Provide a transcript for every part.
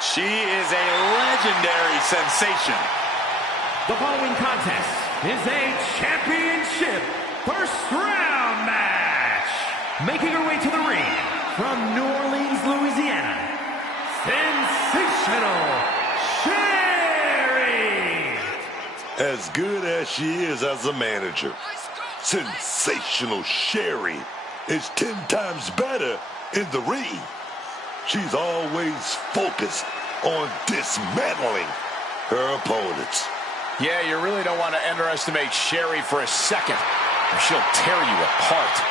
She is a legendary sensation. The following contest is a championship first round match. Making her way to the ring from New Orleans, Louisiana, Sensational Sherry. As good as she is as a manager, Sensational Sherry is 10 times better in the ring. She's always focused on dismantling her opponents. Yeah, you really don't want to underestimate Sherry for a second, or she'll tear you apart.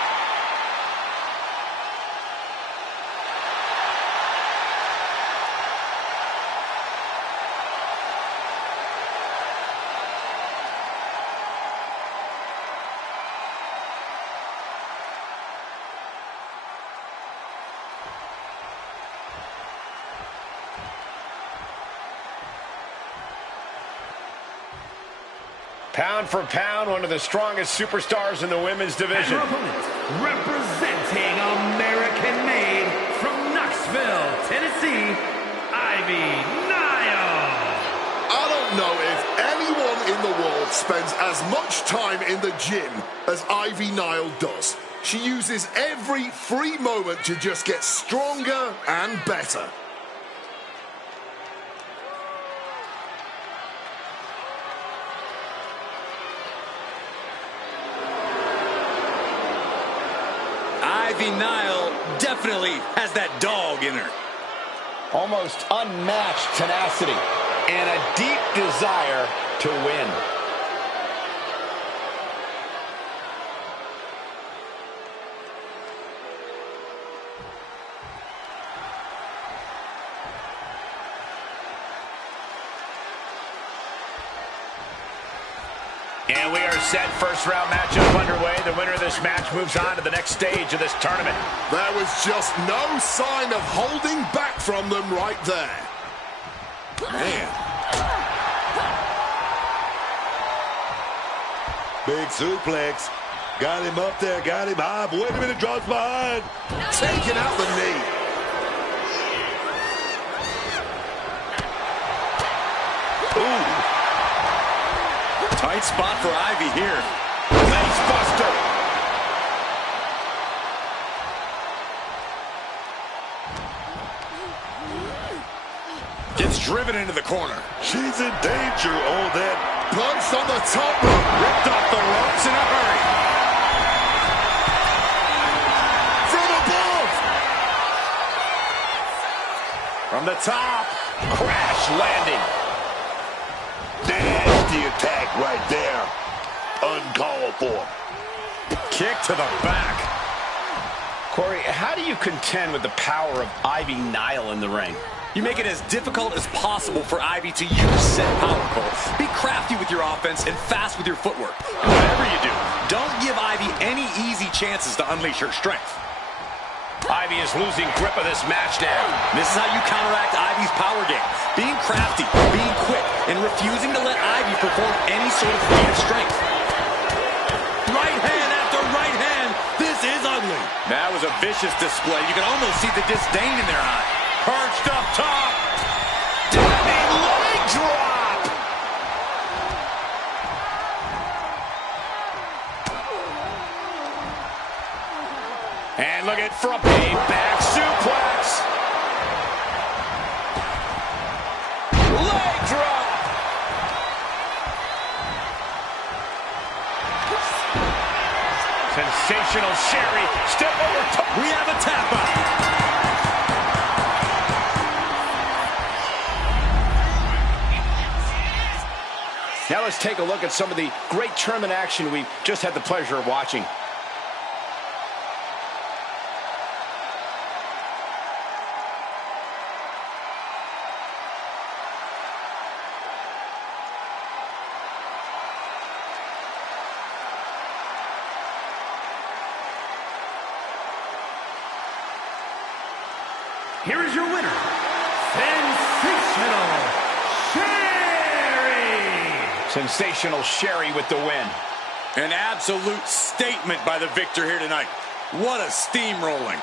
Pound for pound, one of the strongest superstars in the women's division. And her opponent, representing American-made from Knoxville, Tennessee, Ivy Nile. I don't know if anyone in the world spends as much time in the gym as Ivy Nile does. She uses every free moment to just get stronger and better. Ivy Nile definitely has that dog in her. Almost unmatched tenacity and a deep desire to win. And we are set. First round matchup underway. The winner of this match moves on to the next stage of this tournament. There was just no sign of holding back from them right there. Man. Big suplex. Got him up there, got him high. Wait a minute, drops behind. Taking out the knee. Ooh. Tight spot for Ivy here. Face buster. Gets driven into the corner. She's in danger. Oh, that Punch on the top rope. Ripped off the ropes in a hurry. From above. From the top. Crash landing. nasty attack right there. Uncalled for. Kick to the back. Corey, how do you contend with the power of Ivy Nile in the ring? You make it as difficult as possible for Ivy to use said power, Cole. Be crafty with your offense and fast with your footwork. And whatever you do, don't give Ivy any easy chances to unleash her strength. Ivy is losing grip of this match now. This is how you counteract Ivy's power game. Being crafty, being quick, and refusing to let Ivy perform any sort of feat of strength. Right hand after right hand. This is ugly. That was a vicious display. You can almost see the disdain in their eye. Perched up top. Diving leg drop. And look at from a back suplex. Leg drop. Sensational Sherry. Step over top. We have a tap out. Now let's take a look at some of the great tournament action we just had the pleasure of watching. Here is your winner, Sensational Sherry! Sensational Sherry with the win. An absolute statement by the victor here tonight. What a steamrolling.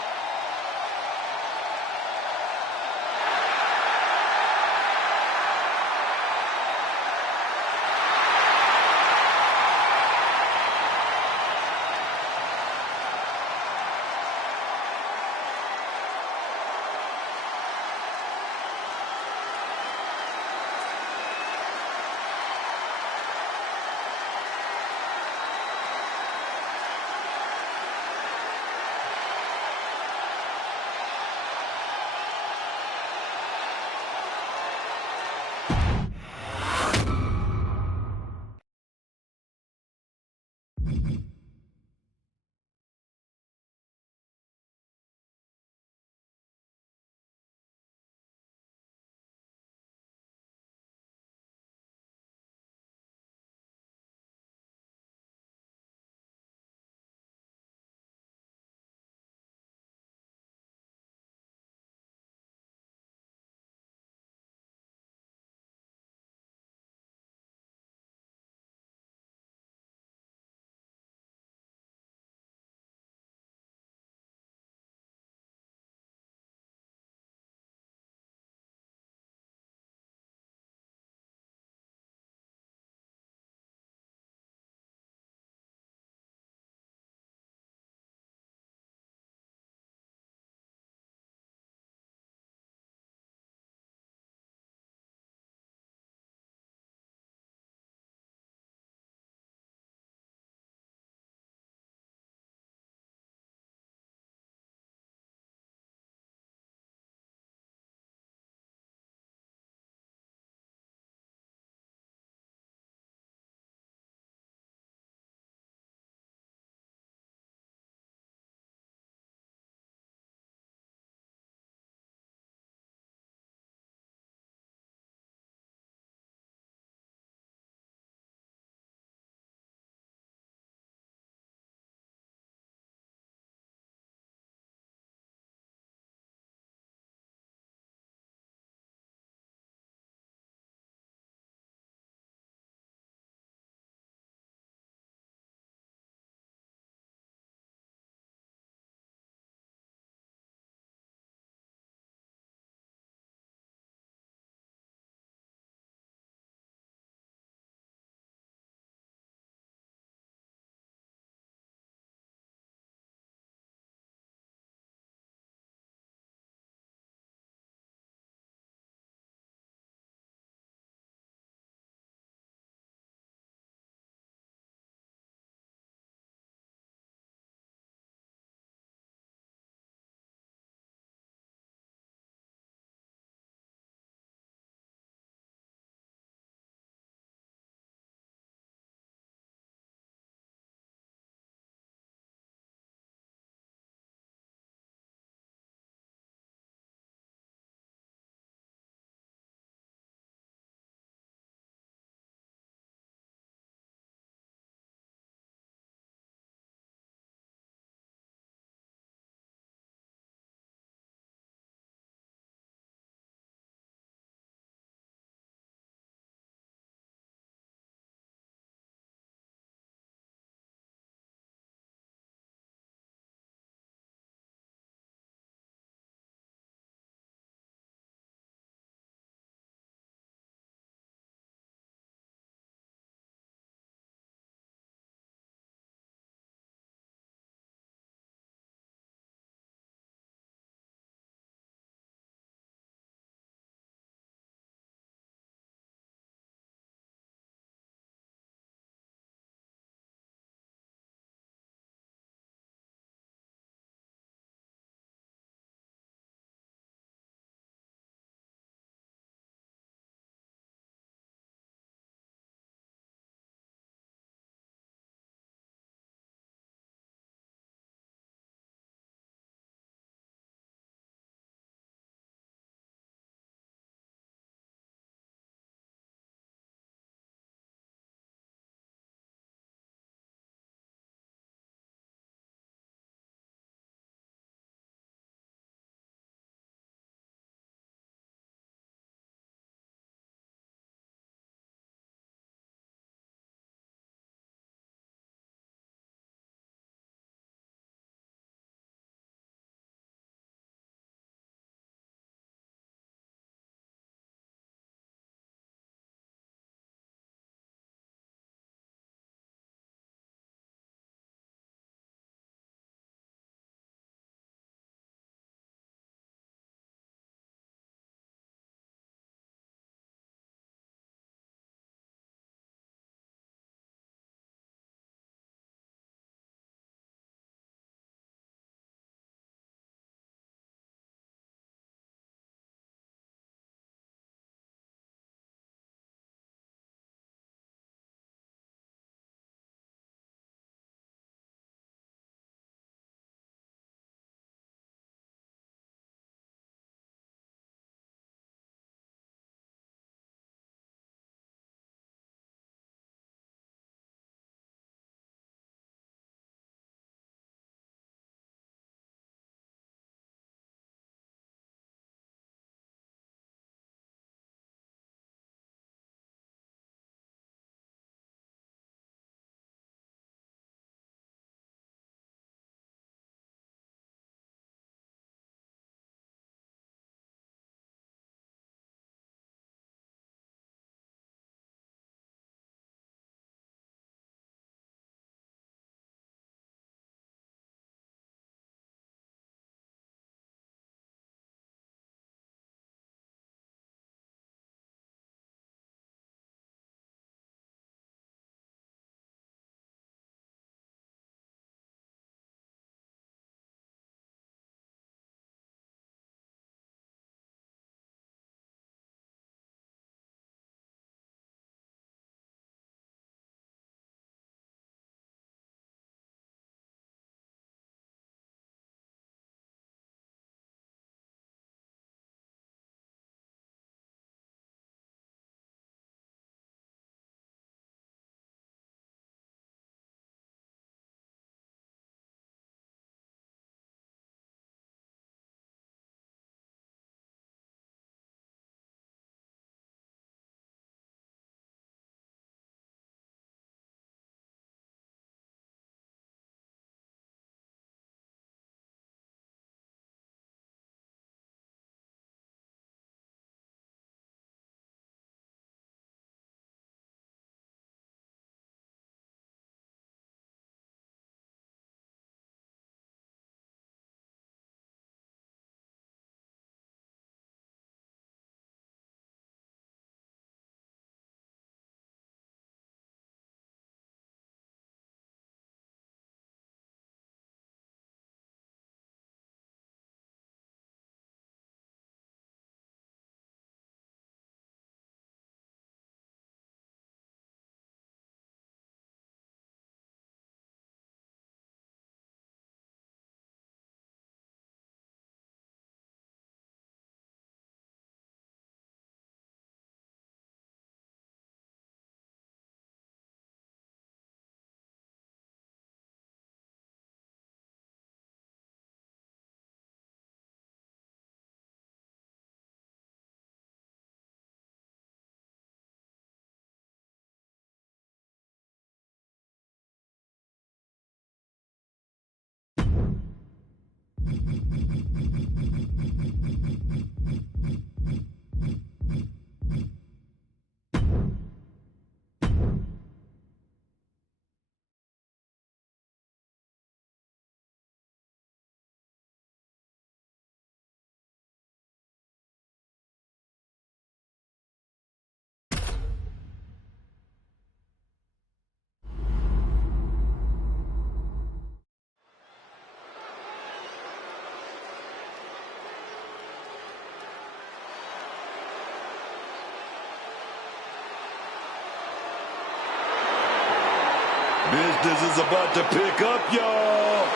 Business is about to pick up, y'all.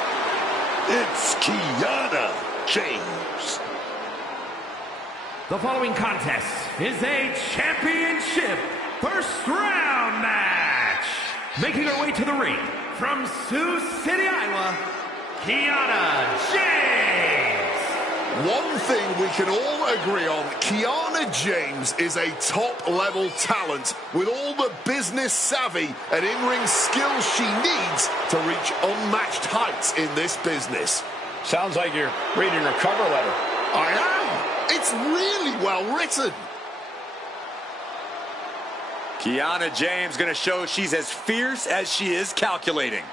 It's Kiana James. The following contest is a championship first round match. Making her way to the ring from Sioux City, Iowa, Kiana James. One thing we can all agree on, Kiana James is a top-level talent with all the business savvy and in-ring skills she needs to reach unmatched heights in this business. Sounds like you're reading her cover letter. I am. It's really well written. Kiana James going to show she's as fierce as she is calculating.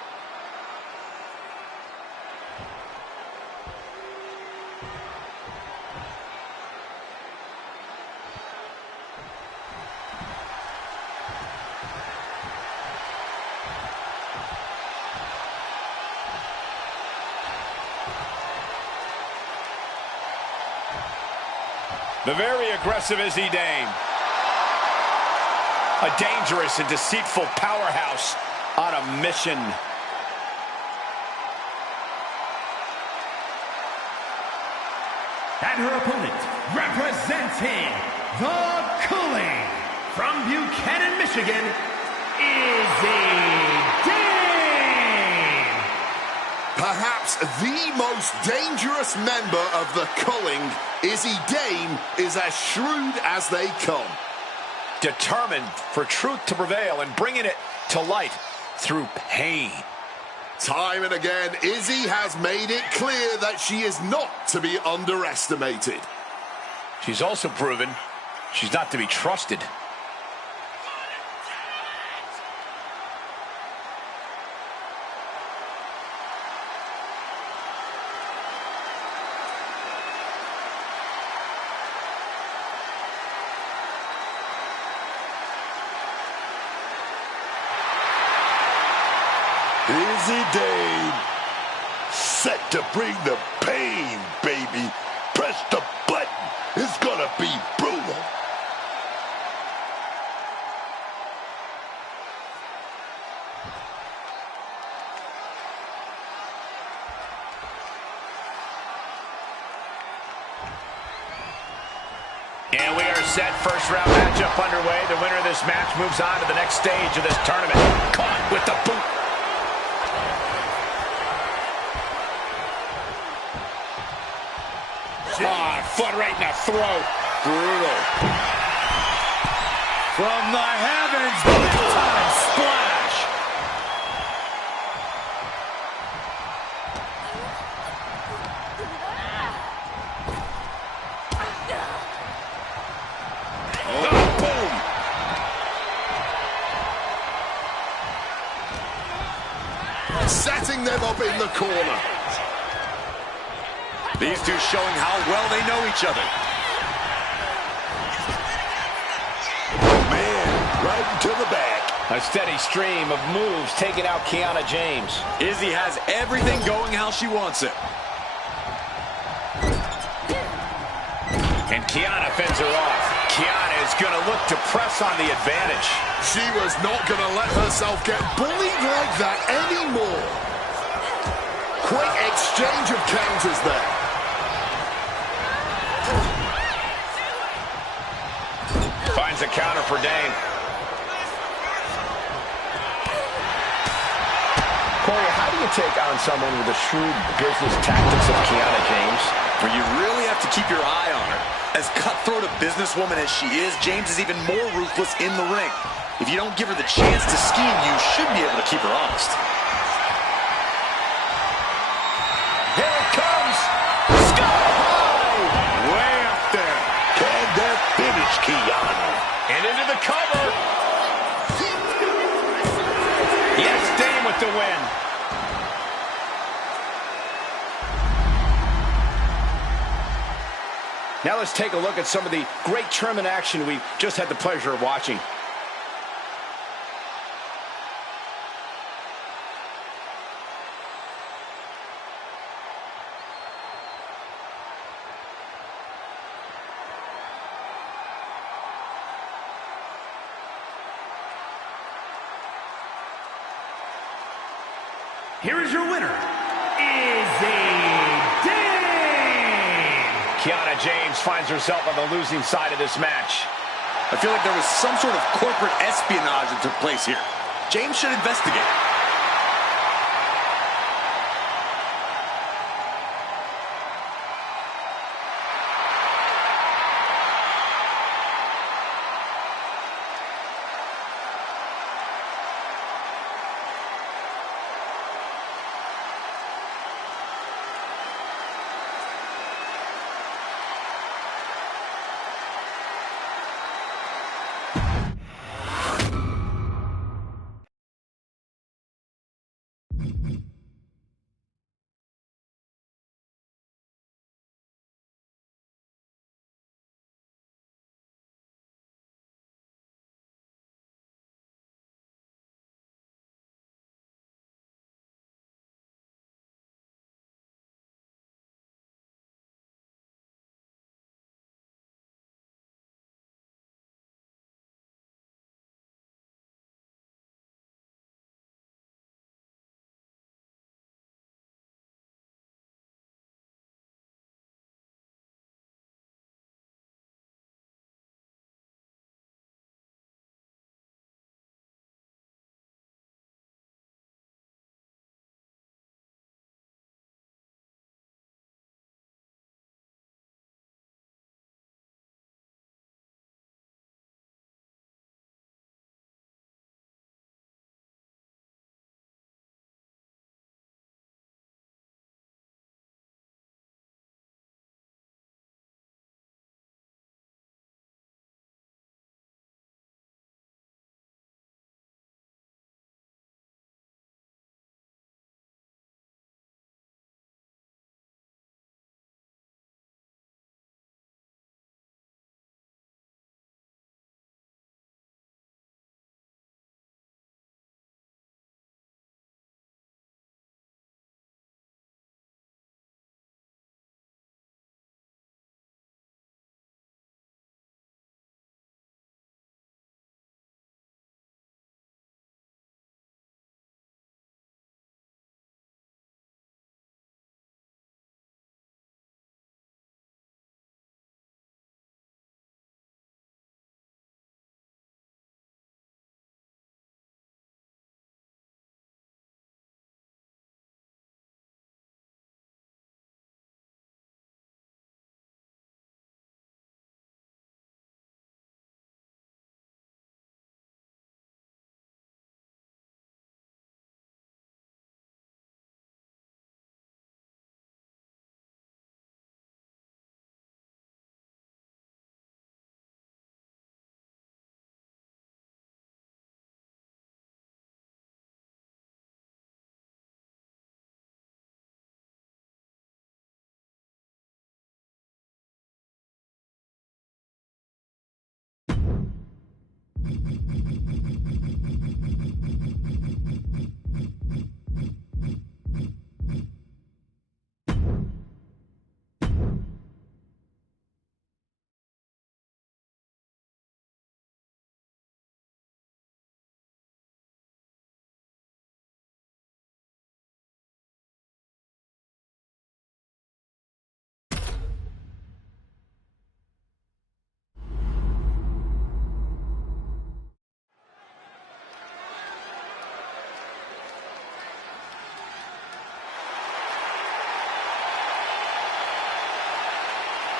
The very aggressive Izzy Dame. A dangerous and deceitful powerhouse on a mission. And her opponent, representing the Culling from Buchanan, Michigan, Izzy Dame. Perhaps the most dangerous member of the Culling, Izzy Dame, is as shrewd as they come. Determined for truth to prevail and bringing it to light through pain. Time and again, Izzy has made it clear that she is not to be underestimated. She's also proven she's not to be trusted. Izzy Dame, set to bring the pain, baby. Press the button. It's gonna be brutal. And we are set. First round matchup underway. The winner of this match moves on to the next stage of this tournament. Caught with the boot. Foot right in the throat. Brutal. From the heavens, big-time splash. Oh, boom. Setting them up in the corner. These two showing how well they know each other. Man, right into the back. A steady stream of moves taking out Kiana James. Izzy has everything going how she wants it. And Kiana fends her off. Kiana is going to look to press on the advantage. She was not going to let herself get bullied like that anymore. Quick exchange of counters there. Finds a counter for Dame. Corey, how do you take on someone with the shrewd business tactics of Kiana James? Well, you really have to keep your eye on her. As cutthroat a businesswoman as she is, James is even more ruthless in the ring. If you don't give her the chance to scheme, you should be able to keep her honest. Here it comes! Sky! Now let's take a look at some of the great tournament action we've just had the pleasure of watching. Here is your winner, Kiana James finds herself on the losing side of this match. I feel like there was some sort of corporate espionage that took place here. James should investigate.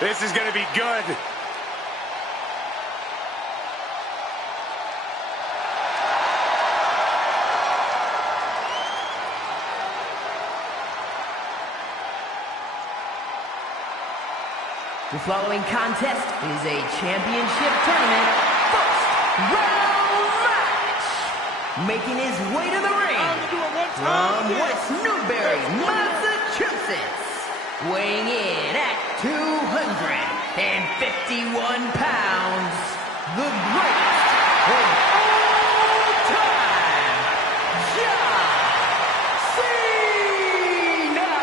This is going to be good. The following contest is a championship tournament first round match. Making his way to the ring from West Newbury, Massachusetts. Weighing in at 205 61 pounds, the greatest of all time, John Cena!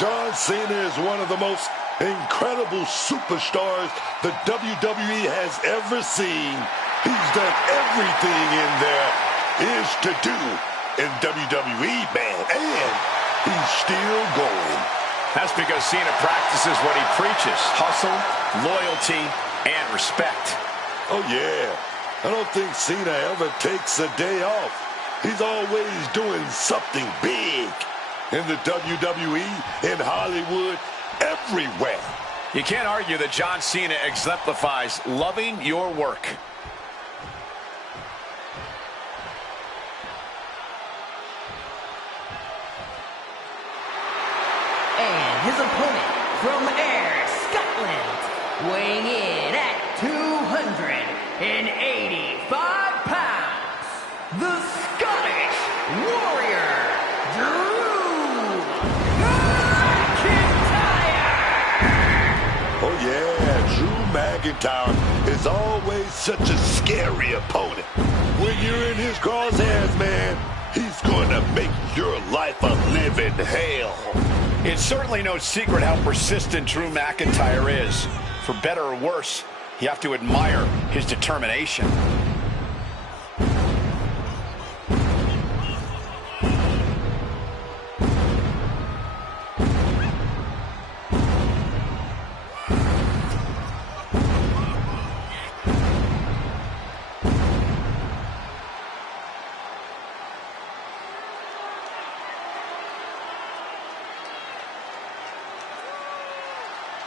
John Cena is one of the most incredible superstars the WWE has ever seen. He's done everything in there is to do in WWE, man, and he's still going. That's because Cena practices what he preaches: hustle, loyalty, and respect. Oh, yeah. I don't think Cena ever takes a day off. He's always doing something big in the WWE, in Hollywood, everywhere. You can't argue that John Cena exemplifies loving your work. And his opponent from Ayr, Scotland, weighing in at 285 pounds, the Scottish Warrior, Drew McIntyre! Oh, yeah, Drew McIntyre is always such a scary opponent. When you're in his crosshairs, man, he's going to make your life a living hell. It's certainly no secret how persistent Drew McIntyre is. For better or worse, you have to admire his determination.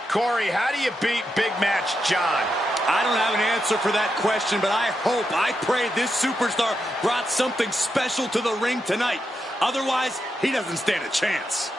Corey, how do you beat Big Match John? I don't have an answer for that question, but I pray this superstar brought something special to the ring tonight. Otherwise, he doesn't stand a chance.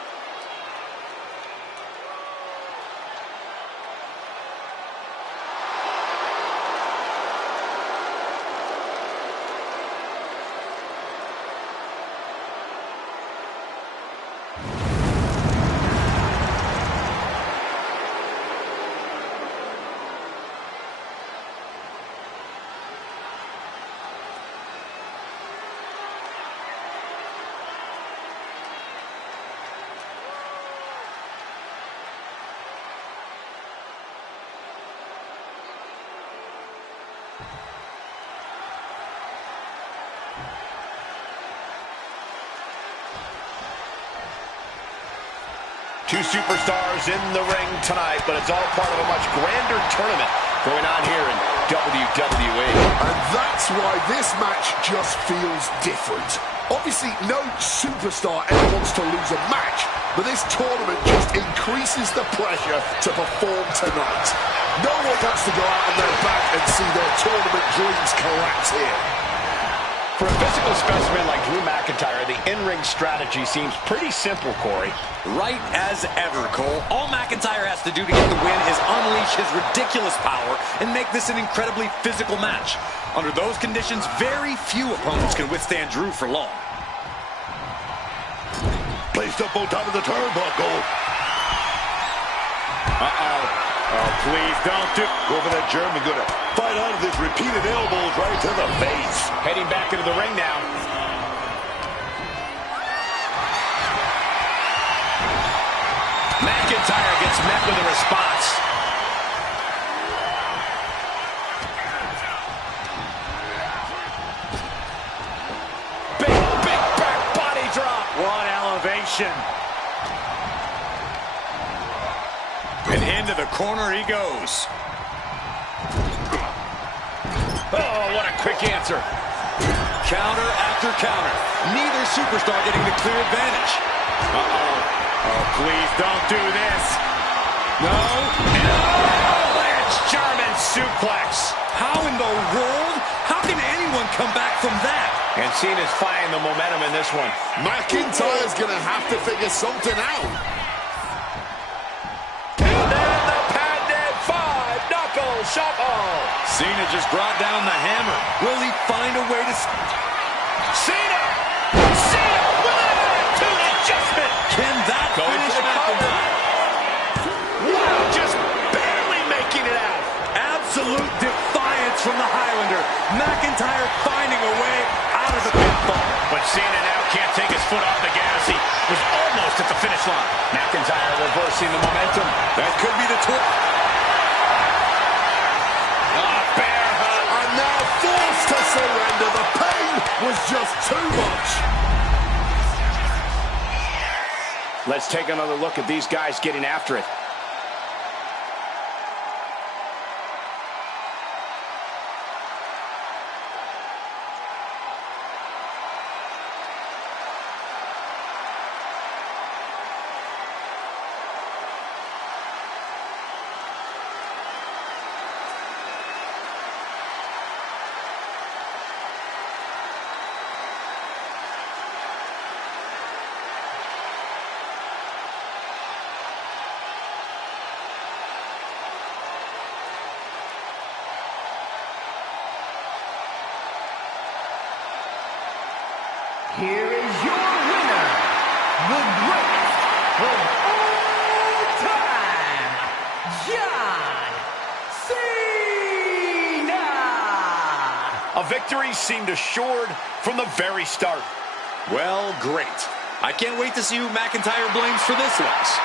Two superstars in the ring tonight, but it's all part of a much grander tournament going on here in WWE. And that's why this match just feels different. Obviously, no superstar ever wants to lose a match, but this tournament just increases the pressure to perform tonight. No one wants to go out on their back and see their tournament dreams collapse here. For a physical specimen like Drew McIntyre, the in-ring strategy seems pretty simple, Corey. Right as ever, Cole. All McIntyre has to do to get the win is unleash his ridiculous power and make this an incredibly physical match. Under those conditions, very few opponents can withstand Drew for long. Placed up on top of the turnbuckle. Uh-oh. Oh, please don't do... Go for that German. Going to fight out of this. Repeated elbows right to the face. Heading back into the ring now. McIntyre gets met with a response. Big back body drop. What elevation. And into the corner he goes. Oh, what a quick answer. Counter after counter. Neither superstar getting the clear advantage. Uh-oh. Oh, please don't do this. No. No! It's German suplex. How in the world? How can anyone come back from that? And Cena's finding the momentum in this one. McIntyre's going to have to figure something out. And then the patented five-knuckle shuffle. Cena just brought down the hammer. Will he find a way to... Cena with an attitude adjustment. Can that Going finish for the him? cover. Wow, just barely making Absolute defiance from the Highlander. McIntyre finding a way out of the pinfall. But Cena now can't take his foot off the gas. He was almost at the finish line. McIntyre reversing the momentum. That could be the twist. Bear hug. And now forced to surrender. The pain was just too much. Let's take another look at these guys getting after it. Here is your winner, the greatest of all time, John Cena! A victory seemed assured from the very start. Well, great. I can't wait to see who McIntyre blames for this loss.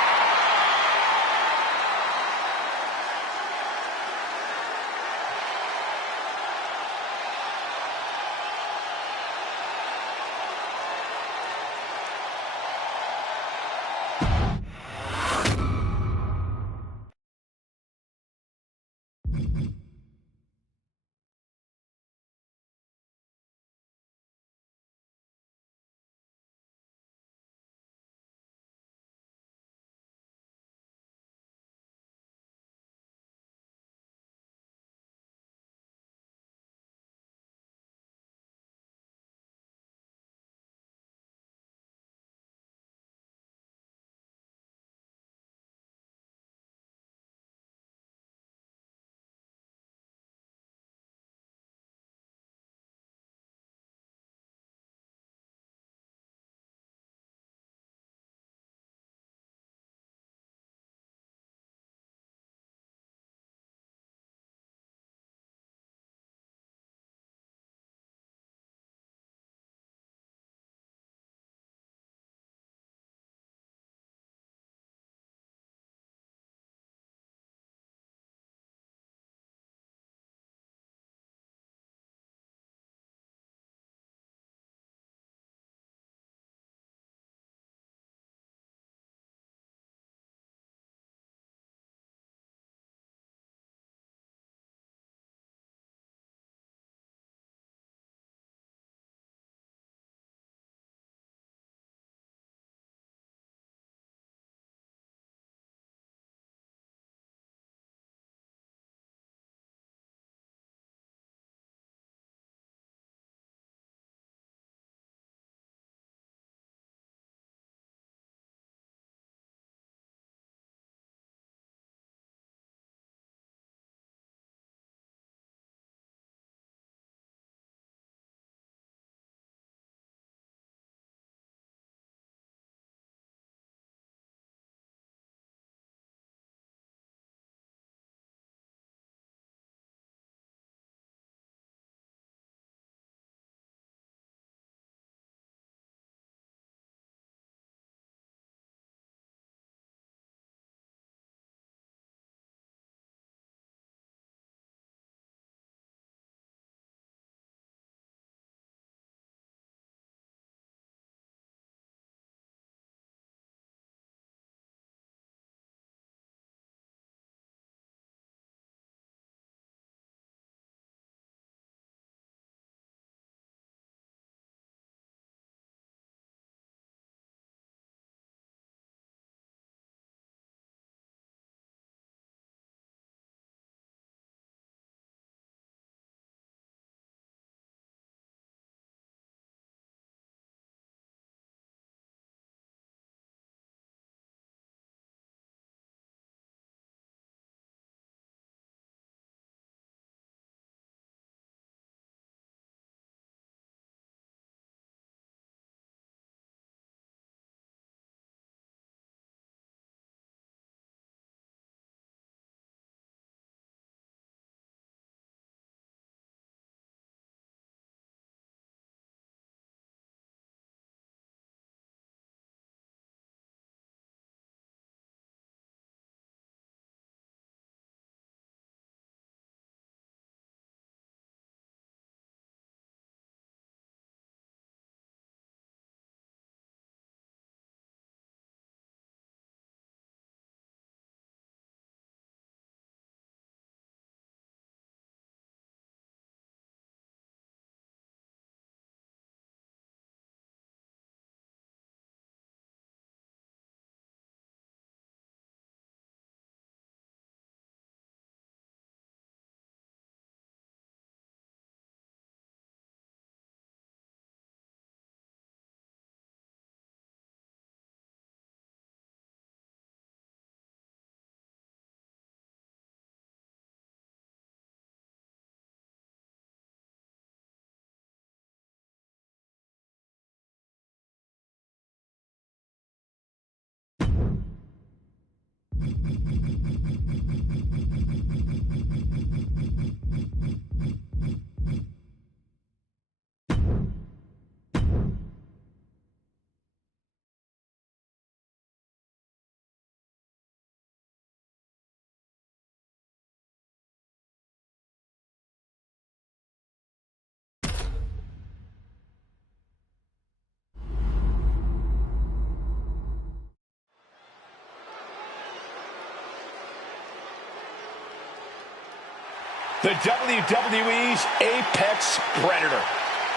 The WWE's apex predator.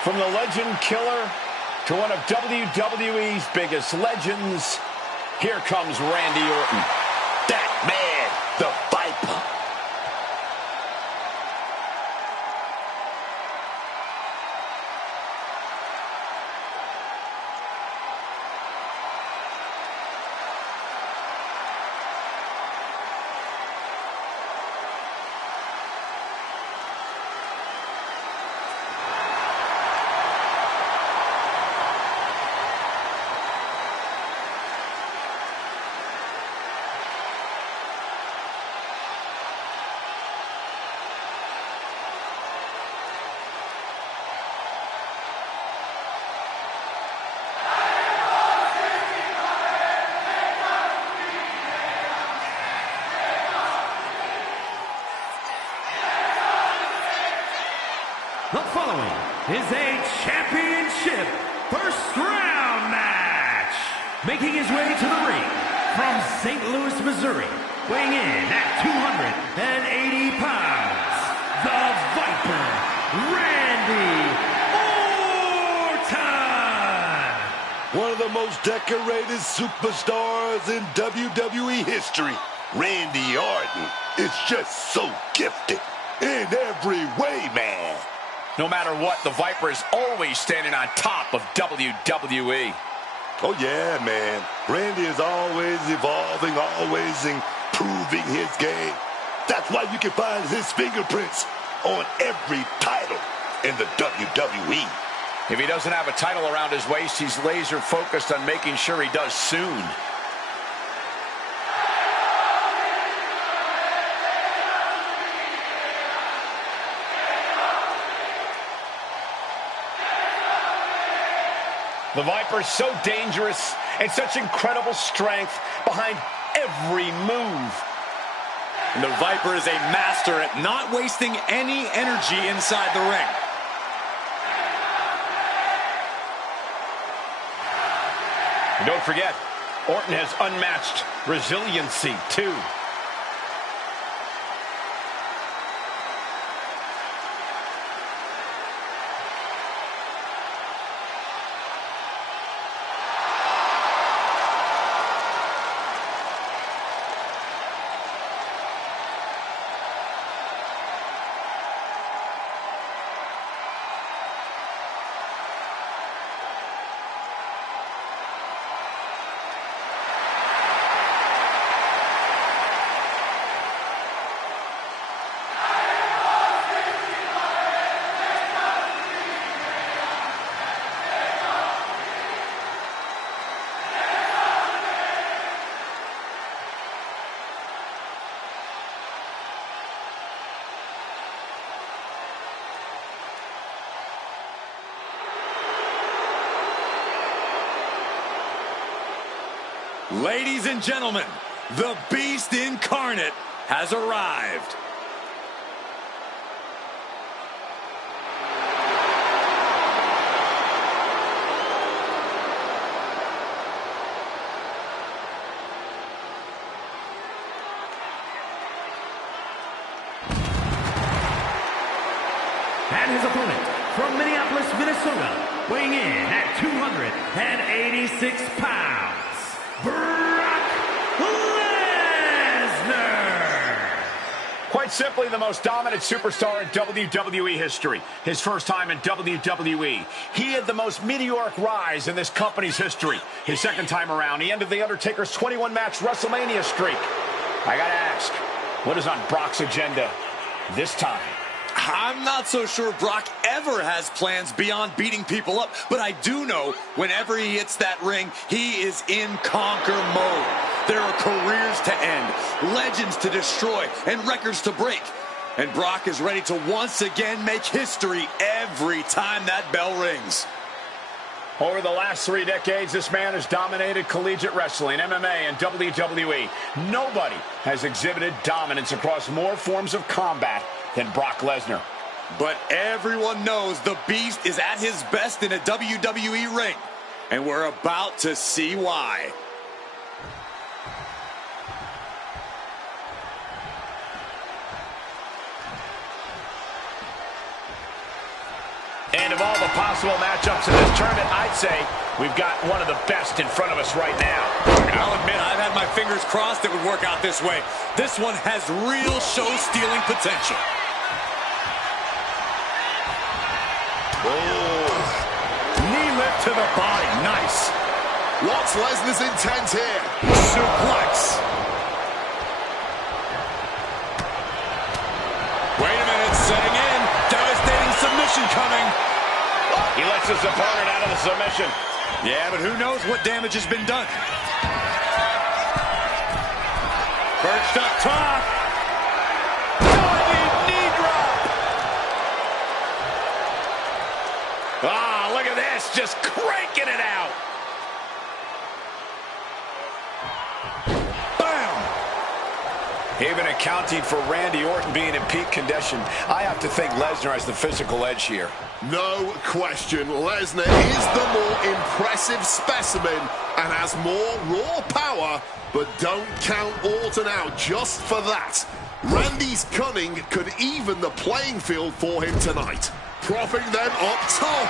From the legend killer to one of WWE's biggest legends, here comes Randy Orton. That man, the Viper. The following is a championship first round match. Making his way to the ring from St. Louis, Missouri, weighing in at 280 pounds, the Viper, Randy Orton. One of the most decorated superstars in WWE history, Randy Orton, is just so gifted in every way, man. No matter what, the Viper is always standing on top of WWE. Oh, yeah, man. Randy is always evolving, always improving his game. That's why you can find his fingerprints on every title in the WWE. If he doesn't have a title around his waist, he's laser focused on making sure he does soon. The Viper's so dangerous and such incredible strength behind every move. And the Viper is a master at not wasting any energy inside the ring. And don't forget, Orton has unmatched resiliency, too. Ladies and gentlemen, the Beast Incarnate has arrived. And his opponent from Minneapolis, Minnesota, weighing in at 286 pounds, Brock Lesnar. Quite simply, the most dominant superstar in WWE history. His first time in WWE. He had the most meteoric rise in this company's history. His second time around, he ended The Undertaker's 21-match WrestleMania streak. I gotta ask, what is on Brock's agenda this time? I'm not so sure Brock ever has plans beyond beating people up, but I do know whenever he hits that ring, he is in conquer mode. There are careers to end, legends to destroy, and records to break. And Brock is ready to once again make history every time that bell rings. Over the last 3 decades, this man has dominated collegiate wrestling, MMA, and WWE. Nobody has exhibited dominance across more forms of combat than Brock Lesnar. But everyone knows the Beast is at his best in a WWE ring. And we're about to see why. possible matchups in this tournament, I'd say we've got one of the best in front of us right now. I'll admit, I've had my fingers crossed it would work out this way. This one has real show-stealing potential. Oh. Knee lift to the body. Nice. What's Lesnar's intent here? Suplex. Wait a minute, setting in. Devastating submission coming. He lets his opponent out of the submission. Yeah, but who knows what damage has been done. Perched up top. Knee drop. Ah, look at this, just cranking it out. Even accounting for Randy Orton being in peak condition, I have to think Lesnar has the physical edge here. No question, Lesnar is the more impressive specimen and has more raw power, but don't count Orton out just for that. Randy's cunning could even the playing field for him tonight. Propping them up top.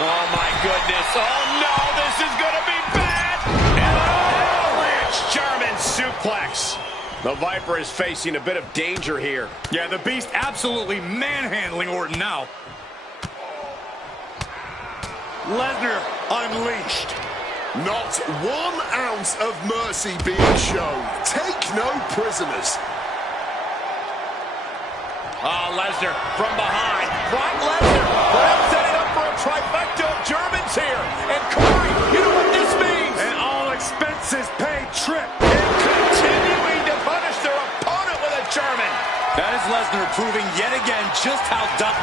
Oh my goodness, oh no, this is gonna be bad! Avalanche German suplex. The Viper is facing a bit of danger here. Yeah, the Beast absolutely manhandling Orton now. Lesnar unleashed. Not 1 ounce of mercy being shown. Take no prisoners. Lesnar from behind. Brock Lesnar, perhaps setting up for a trifecta of Germans here. And Corey, you know what this means? An all-expenses paid trip. And continuing to punish their opponent with a German. That is Lesnar proving yet again just how dumb.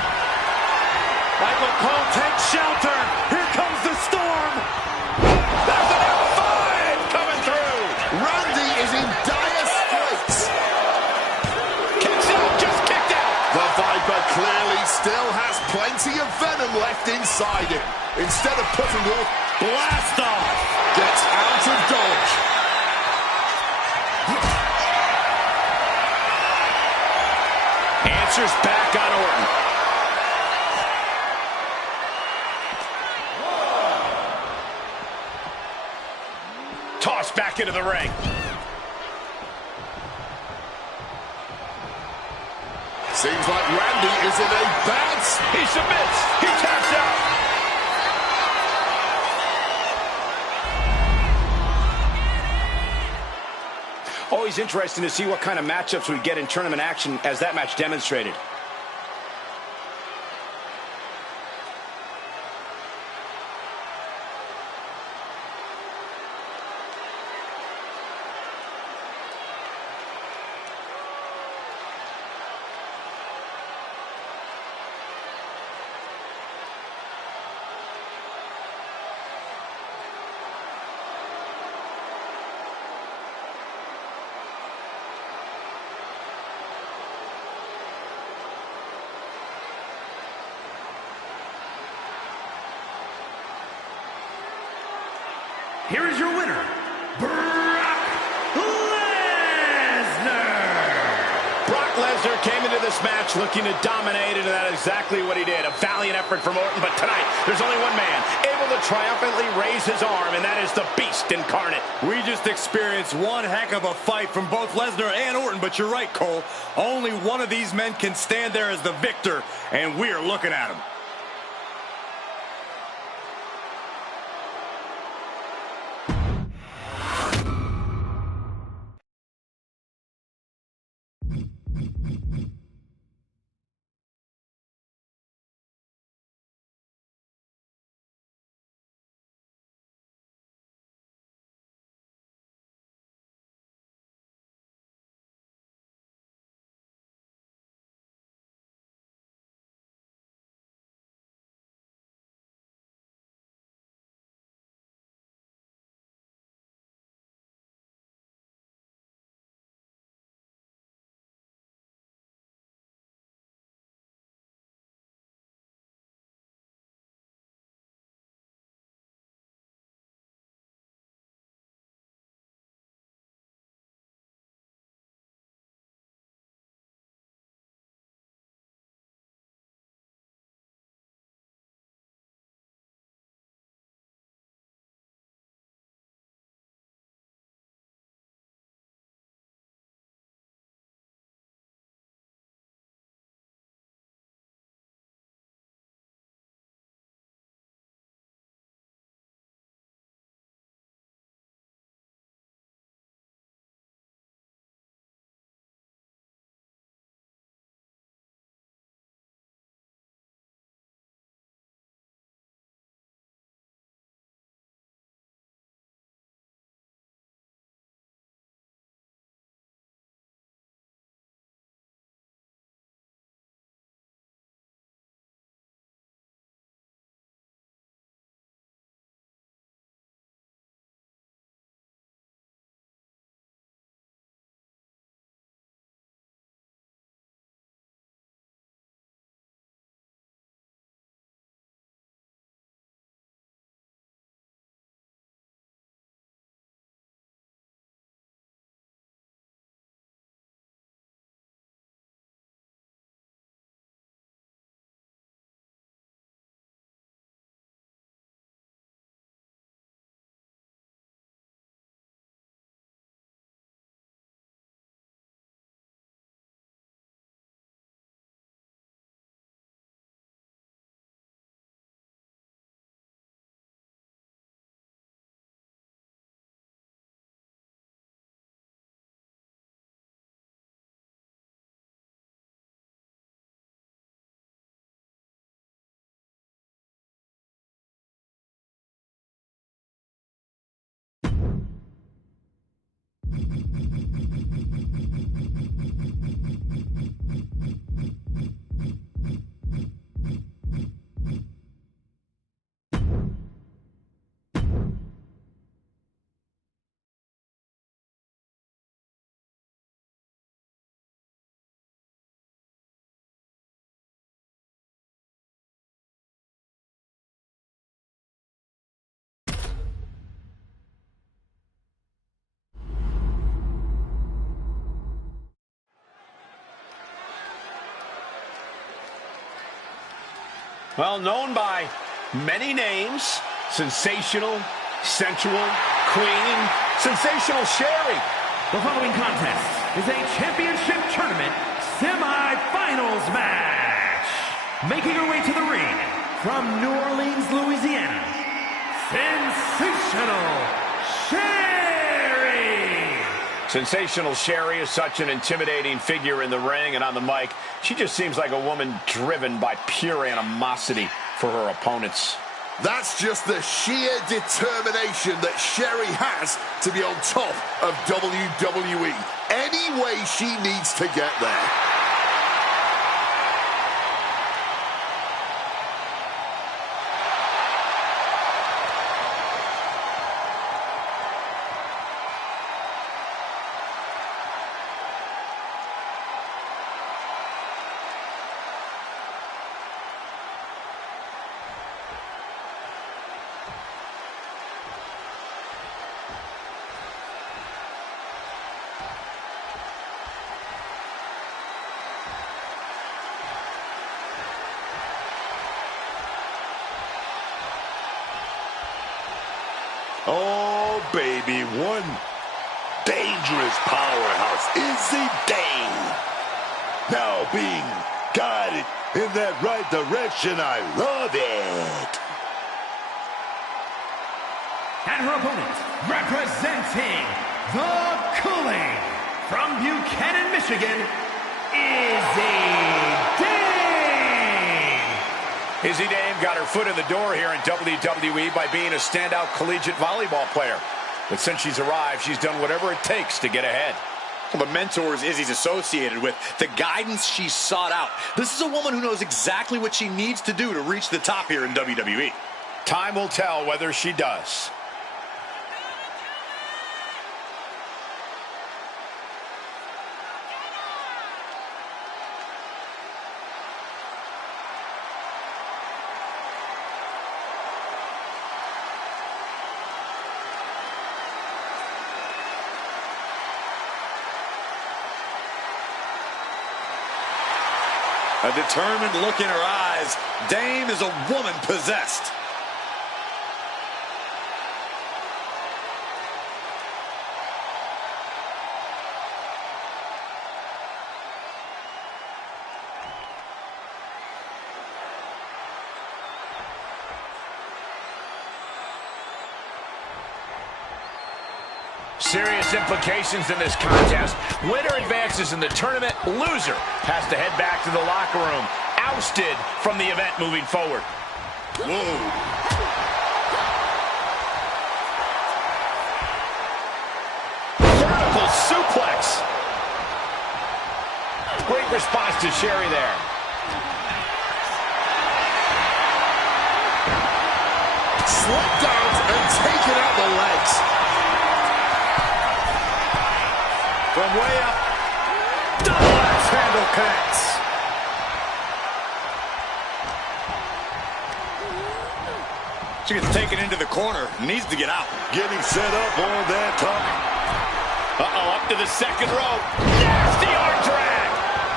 Michael Cole takes shelter. Here comes the storm. There's an F5 coming through. Randy is in dire straits. Kicks out, just kicked out. The Viper clearly still has plenty of venom left inside him. Instead of putting off, Blast off. gets out of dodge. Answers back on Orton. Tossed back into the ring. Seems like Randy is in a bad spot. He submits. He taps out. Always interesting to see what kind of matchups we get in tournament action, as that match demonstrated. Here is your winner, Brock Lesnar. Brock Lesnar came into this match looking to dominate, and that is exactly what he did. A valiant effort from Orton, but tonight, there's only one man able to triumphantly raise his arm, and that is the Beast incarnate. We just experienced one heck of a fight from both Lesnar and Orton, but you're right, Cole. Only one of these men can stand there as the victor, and we're looking at him. Well, known by many names: Sensational, Sensual, Queen, Sensational Sherry. The following contest is a championship tournament semi-finals match. Making her way to the ring from New Orleans, Louisiana, Sensational Sherry. Sensational Sherry is such an intimidating figure in the ring and on the mic. She just seems like a woman driven by pure animosity for her opponents. That's just the sheer determination that Sherry has to be on top of WWE. Any way she needs to get there. Oh, baby, one dangerous powerhouse. Izzy Dane. Now being guided in that right direction. I love it. And her opponent, representing the Cooling from Buchanan, Michigan, Izzy Dane. Izzy Dane got her foot in the door here in WWE by being a standout collegiate volleyball player. But since she's arrived, she's done whatever it takes to get ahead. Well, the mentors Izzy's associated with, the guidance she sought out. This is a woman who knows exactly what she needs to do to reach the top here in WWE. Time will tell whether she does. A determined look in her eyes. Dane is a woman possessed. Serious implications in this contest. Winner advances in the tournament. Loser has to head back to the locker room. Ousted from the event moving forward. Whoa. Vertical suplex. Great response to Sherry there. Slipped out and taken out the legs. From way up, double axe handle connects. She gets taken into the corner, needs to get out. Getting set up on that top. Uh-oh, up to the second rope. Nasty arm drag.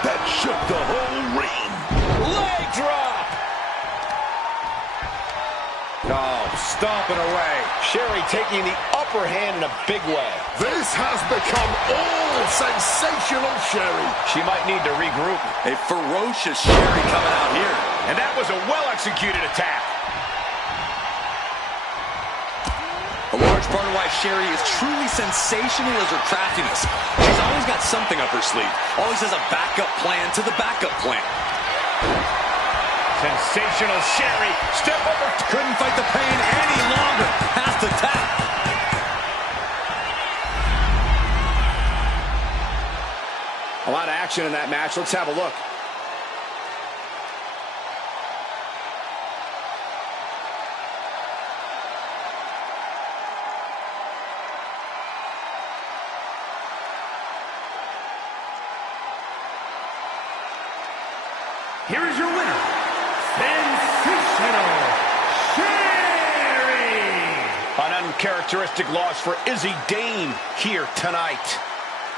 That shook the whole ring. Leg drop. Oh, stomping away. Sherry taking the upper hand in a big way. This has become all sensational Sherry. She might need to regroup. A ferocious Sherry coming out here. And that was a well-executed attack. A large part of why Sherry is truly sensational is her craftiness. She's always got something up her sleeve. Always has a backup plan to the backup plan. Sensational Sherry. Step over. Couldn't fight the pain any longer. Has to tap. A lot of action in that match. Let's have a look. Here is your winner, Sensational Sherry. An uncharacteristic loss for Izzy Dane here tonight.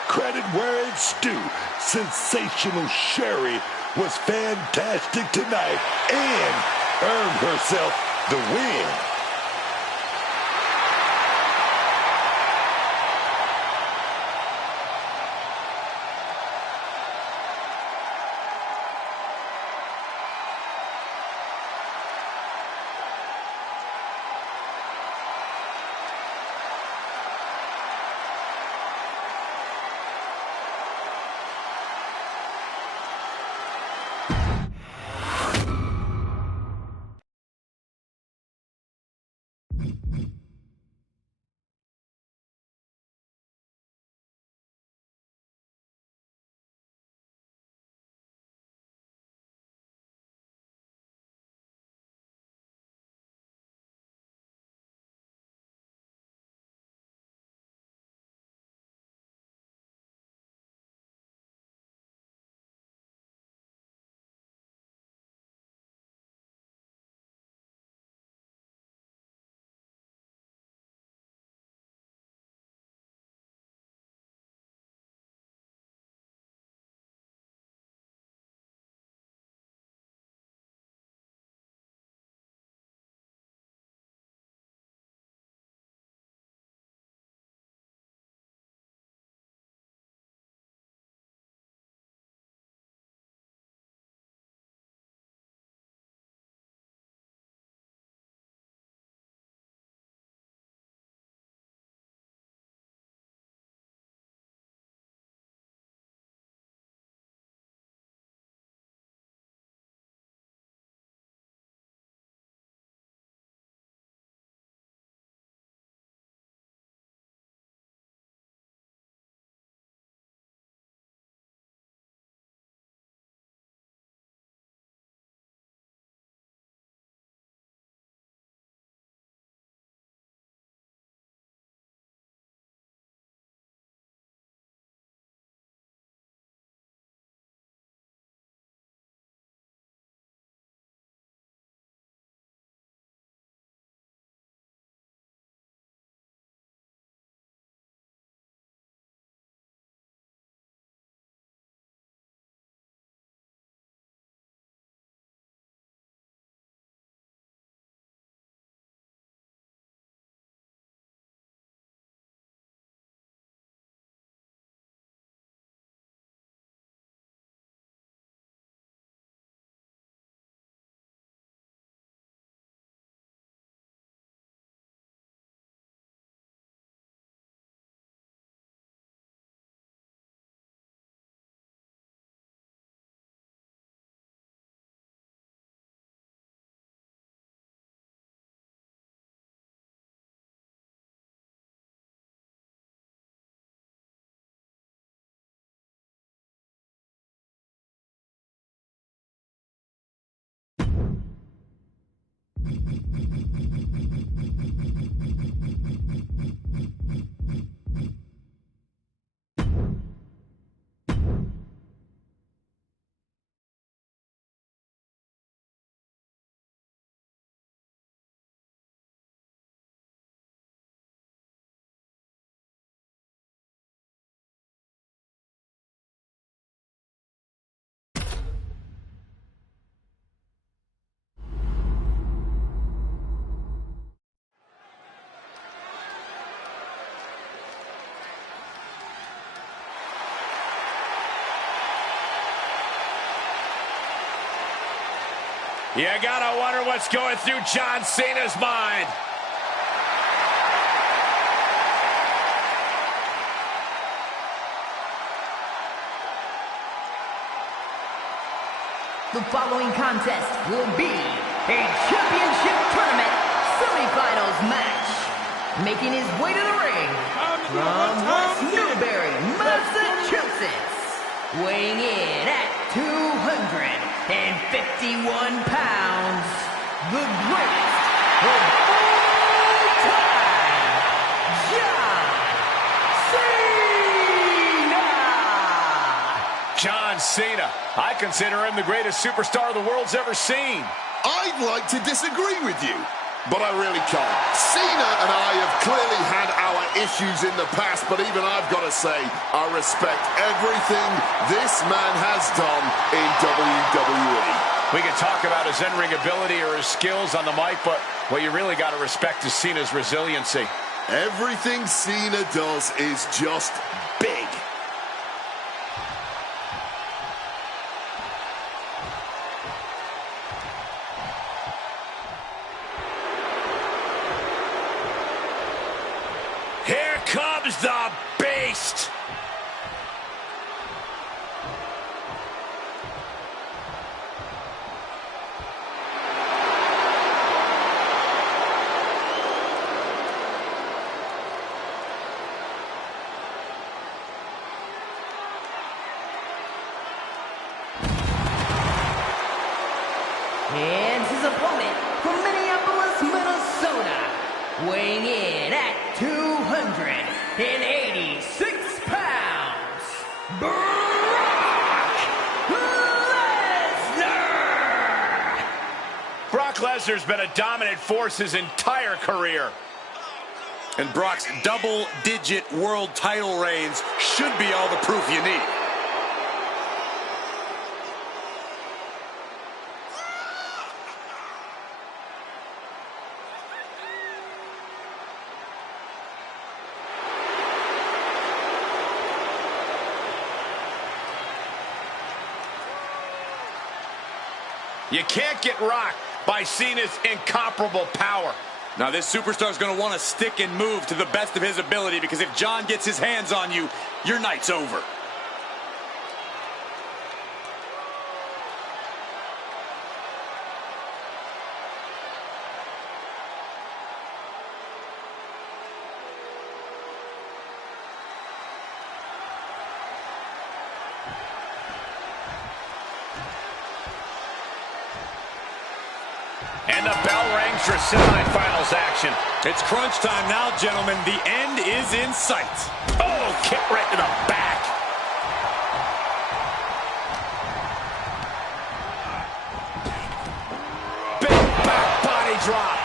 Credit where it's due. Sensational Sherry was fantastic tonight and earned herself the win. You gotta wonder what's going through John Cena's mind. The following contest will be a championship tournament semifinals match. Making his way to the ring from West Newbury, Massachusetts. Weighing in at 251 pounds, the greatest of all time, John Cena! John Cena. I consider him the greatest superstar the world's ever seen. I'd like to disagree with you, but I really can't. Cena and I have clearly had our issues in the past, but even I've got to say, I respect everything this man has done in WWE. We can talk about his in-ring ability or his skills on the mic, but what you really got to respect is Cena's resiliency. Everything Cena does is just big. Here comes the Beast! And his opponent from Minneapolis, Minnesota, weighing in at 286 pounds, Brock Lesnar! Brock Lesnar's been a dominant force his entire career. And Brock's double-digit world title reigns should be all the proof you need. You can't get rocked by Cena's incomparable power. Now this superstar is going to want to stick and move to the best of his ability, because if John gets his hands on you, your night's over. And the bell rings for semifinals action. It's crunch time now, gentlemen. The end is in sight. Oh, kick right to the back. Big back body drop.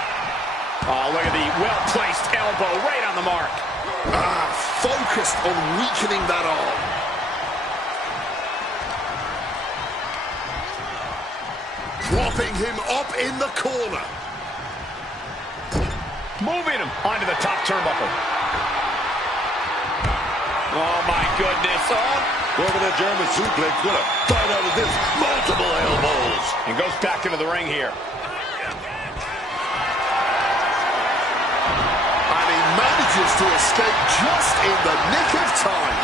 Oh, look at the well-placed elbow right on the mark. Focused on weakening that arm. Dropping him up in the corner. Moving him onto the top turnbuckle. Oh, my goodness. Oh. Over the German suplex with a fight out of this. Multiple elbows. And goes back into the ring here. And he manages to escape just in the nick of time.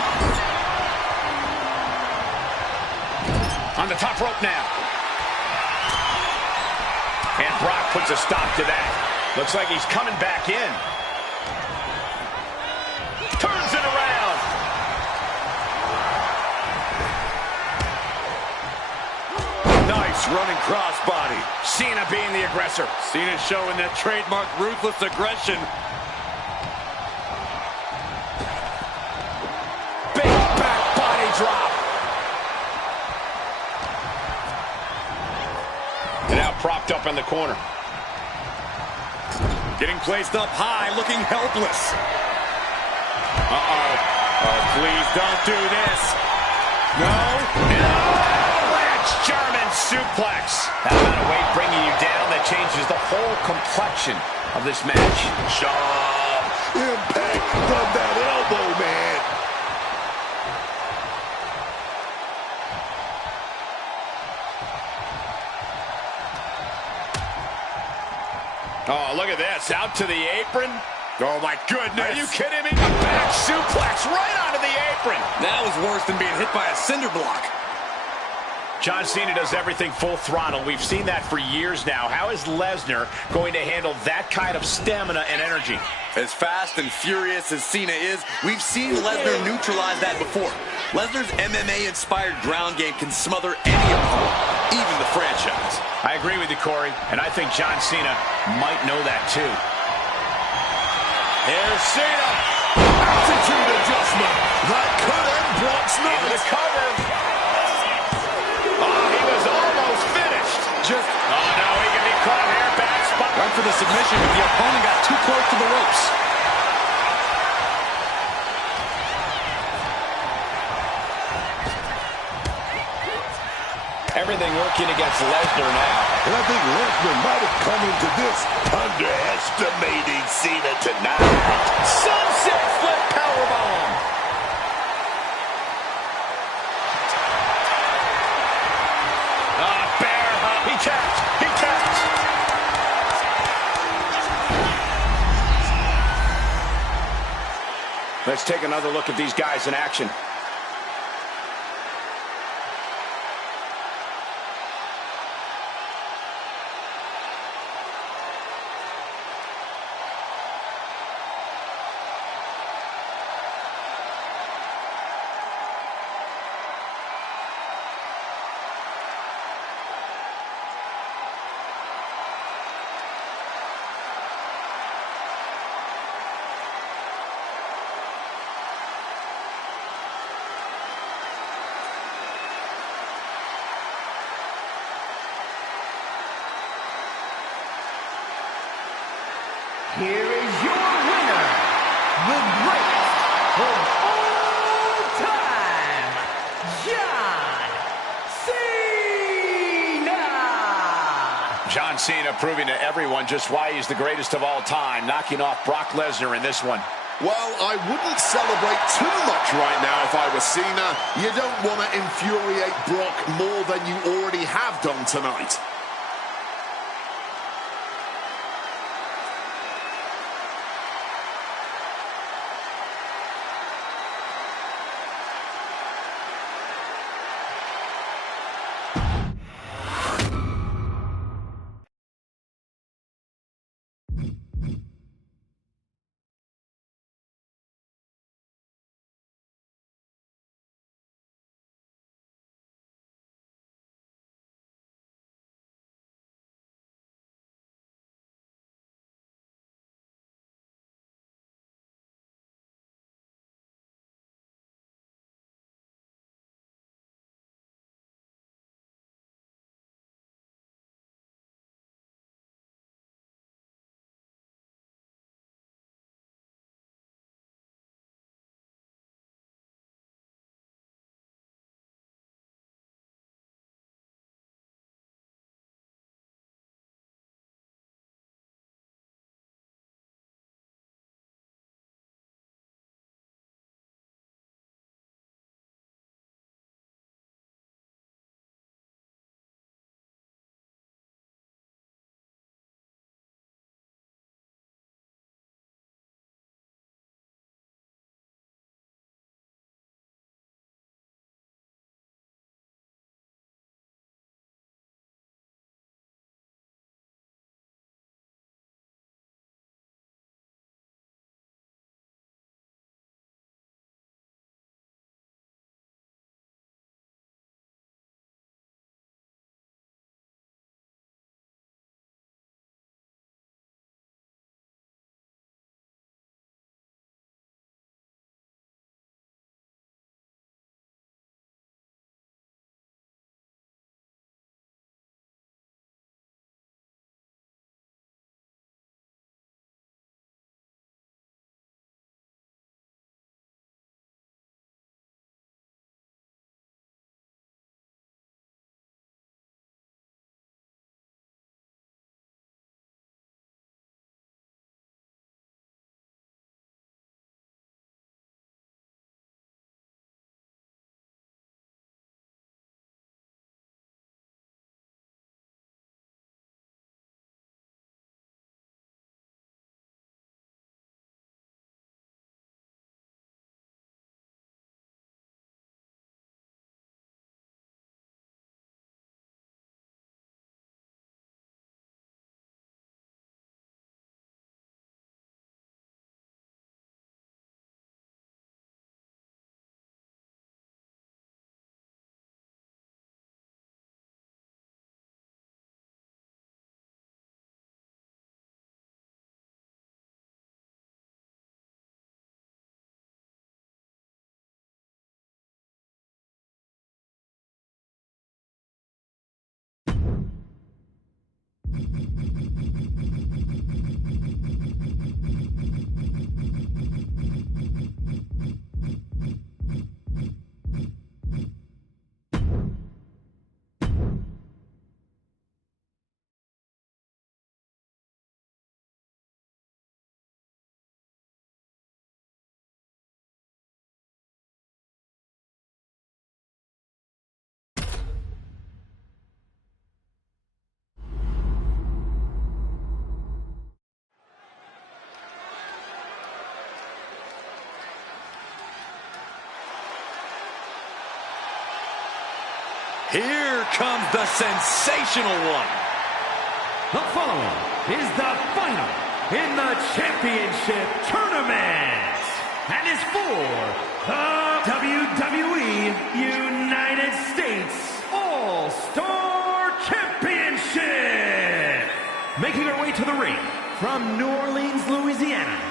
On the top rope now. And Brock puts a stop to that. Looks like he's coming back in. Turns it around. Nice running crossbody. Cena being the aggressor. Cena showing that trademark ruthless aggression. Big back body drop. And now propped up in the corner. Getting placed up high, looking helpless. Uh-oh. Oh, please don't do this. No. No! Lance German suplex. That amount of weight bringing you down, that changes the whole complexion of this match. Sharp impact from that elbow, man. Oh, look at this. Out to the apron. Oh, my goodness. Are you kidding me? A back suplex right onto the apron. That was worse than being hit by a cinder block. John Cena does everything full throttle. We've seen that for years now. How is Lesnar going to handle that kind of stamina and energy? As fast and furious as Cena is, we've seen Lesnar neutralize that before. Lesnar's MMA-inspired ground game can smother any opponent, even the franchise. I agree with you, Corey, and I think John Cena might know that too. Here's Cena. Attitude adjustment. That could end Brock's night. Into the cover. Oh, he was almost finished. Oh, no, he can be caught here. Bad spot. Went for the submission, but the opponent got too close to the ropes. Everything working against Lesnar now. And I think Lesnar might have come into this underestimating Cena tonight. Sunset flip powerbomb. Bear hug. He taps. He taps. Let's take another look at these guys in action. Here is your winner, the greatest of all time, John Cena! John Cena proving to everyone just why he's the greatest of all time, knocking off Brock Lesnar in this one. Well, I wouldn't celebrate too much right now if I were Cena. You don't want to infuriate Brock more than you already have done tonight. Here comes the sensational one. The following is the final in the championship tournament and is for the WWE United States All-Star Championship. Making her way to the ring from New Orleans, Louisiana,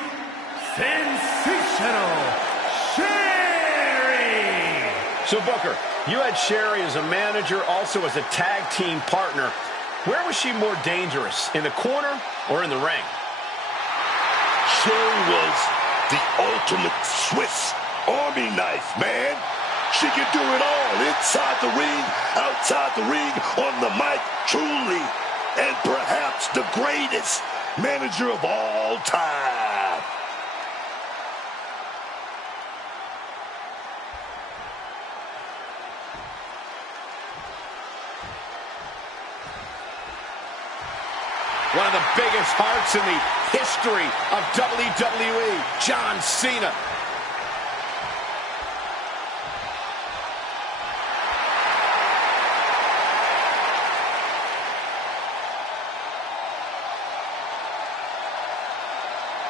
sensational Sherry. So, Booker, you had Sherry as a manager, also as a tag team partner. Where was she more dangerous, in the corner or in the ring? Sherry was the ultimate Swiss Army knife, man. She could do it all, inside the ring, outside the ring, on the mic, truly, and perhaps the greatest manager of all time. One of the biggest hearts in the history of WWE, John Cena.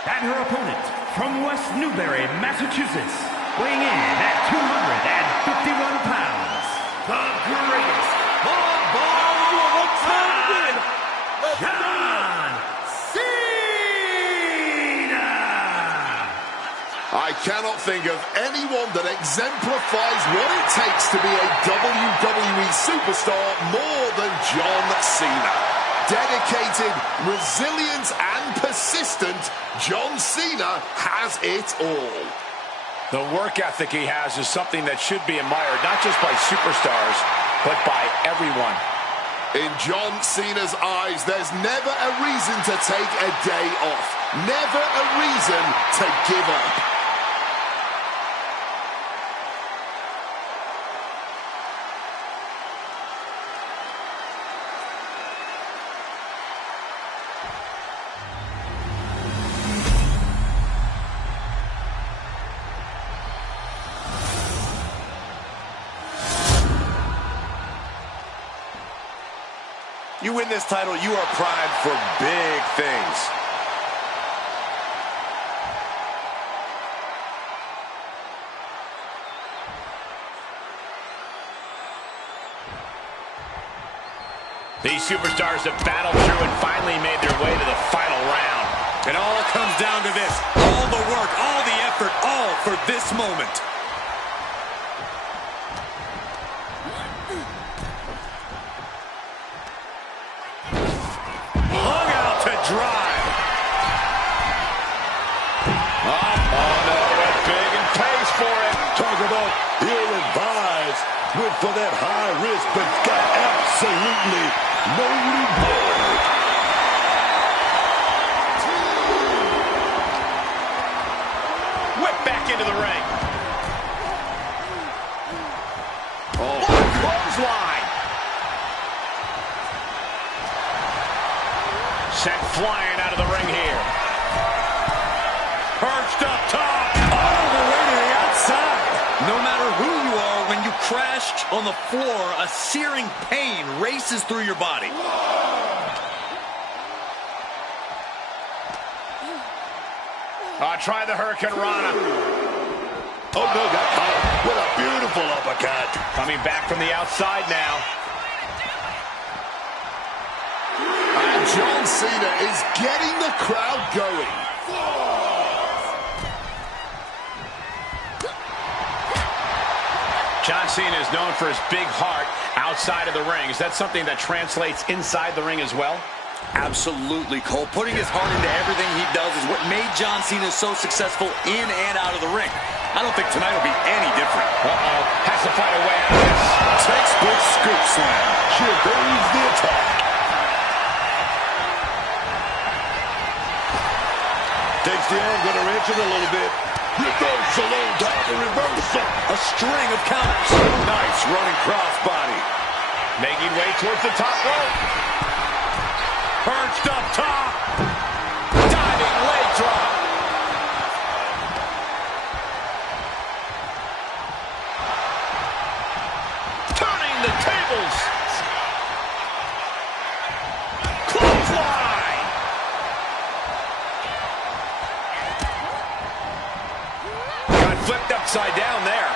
And her opponent from West Newbury, Massachusetts, weighing in at 251 pounds, the greatest of all time, John Cena! I cannot think of anyone that exemplifies what it takes to be a WWE superstar more than John Cena. Dedicated, resilient, and persistent, John Cena has it all. The work ethic he has is something that should be admired, not just by superstars, but by everyone. In John Cena's eyes, there's never a reason to take a day off. Never a reason to give up. You win this title, you are primed for big things. These superstars have battled through and finally made their way to the final round. It all comes down to this. All the work, all the effort, all for this moment. Drive. Oh, no, went big and pays for it. Talk about ill-advised. Went for that high risk, but got absolutely no reward. Whip back into the ring. Oh, clothesline. Sent flying out of the ring here. Perched up top. All the way to the outside. No matter who you are, when you crash on the floor, a searing pain races through your body. Try the Hurricane Rana. Oh, no, got caught. What a beautiful uppercut. Coming back from the outside now. And John Cena is getting the crowd going. John Cena is known for his big heart outside of the ring. Is that something that translates inside the ring as well? Absolutely, Cole. Putting his heart into everything he does is what made John Cena so successful in and out of the ring. I don't think tonight will be any different. Uh-oh. Has to find a way out of this. Textbook scoop slam. She evades the attack. Takes the arm, gonna wrench it a little bit. Reversal on top of reversal. A string of counters. Nice running crossbody. Making way towards the top rope. Perched up top. Diving leg drop. Turning the table. tables. Clothesline. Got flipped upside down there.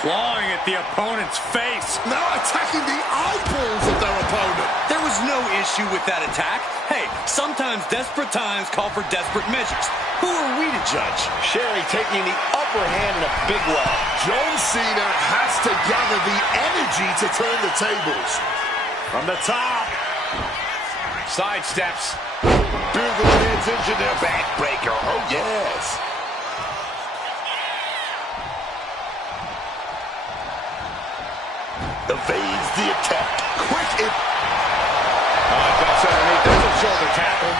Clawing at the opponent's face. Now attacking the eyeballs of their opponent. There was no issue with that attack. Hey, sometimes desperate times call for desperate measures. Who are we to judge? Sherry taking the upper hand in a big way. John Cena has to gather the energy to turn the tables. From the top. Side steps. Beautiful transition there, backbreaker. Oh, yes. Evades the attack. Quick it. Ducks underneath. There's a shoulder tackle.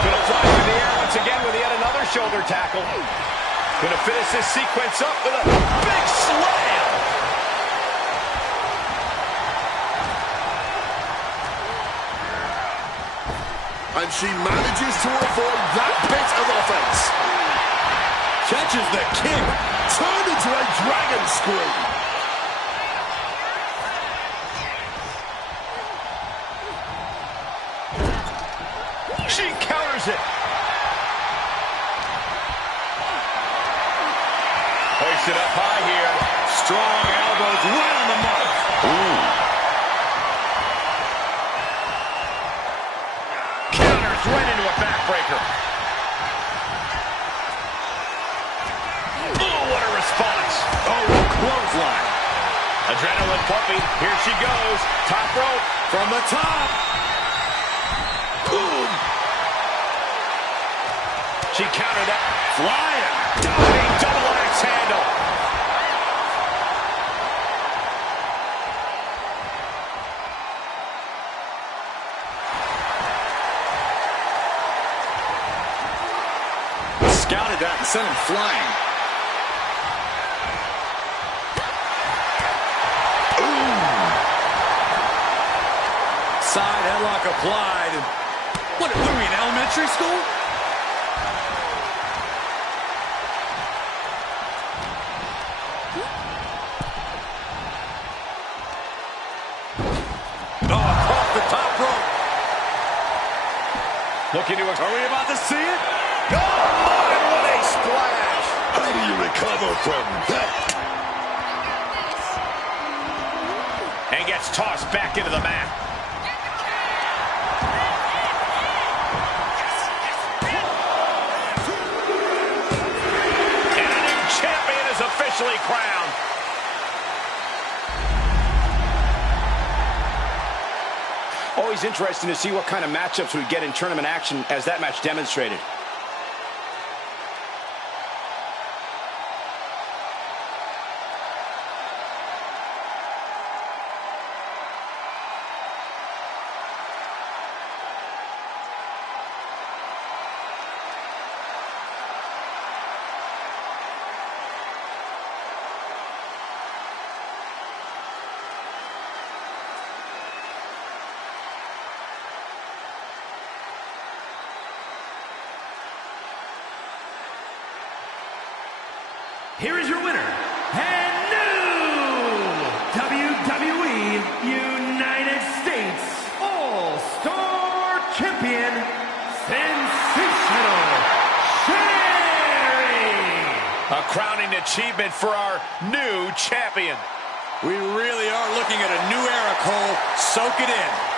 Gonna fly through the air once again with yet another shoulder tackle. Gonna finish this sequence up with a big slam. And she manages to avoid that bit of offense. Catches the kick. Turned into a dragon scream. She counters it. Hoisted up high here. Strong elbows right on the mark. Ooh. Counters right into a backbreaker. Oh, what a response. Oh, clothesline. Adrenaline pumping. Here she goes. Top rope. From the top. Boom. She countered that. Flying. Diving double axe handle. Scouted that and sent him flying. Side headlock applied. What are we in elementary school? Oh, off the top rope. Looking to. Are we about to see it? Oh, my, what a splash. How do you recover from that? And gets tossed back into the mat. And a new champion is officially crowned. Always interesting to see what kind of matchups we get in tournament action, as that match demonstrated. Here is your winner, and new WWE United States All-Star Champion, Sensational Sherry! A crowning achievement for our new champion. We really are looking at a new era, Cole. Soak it in.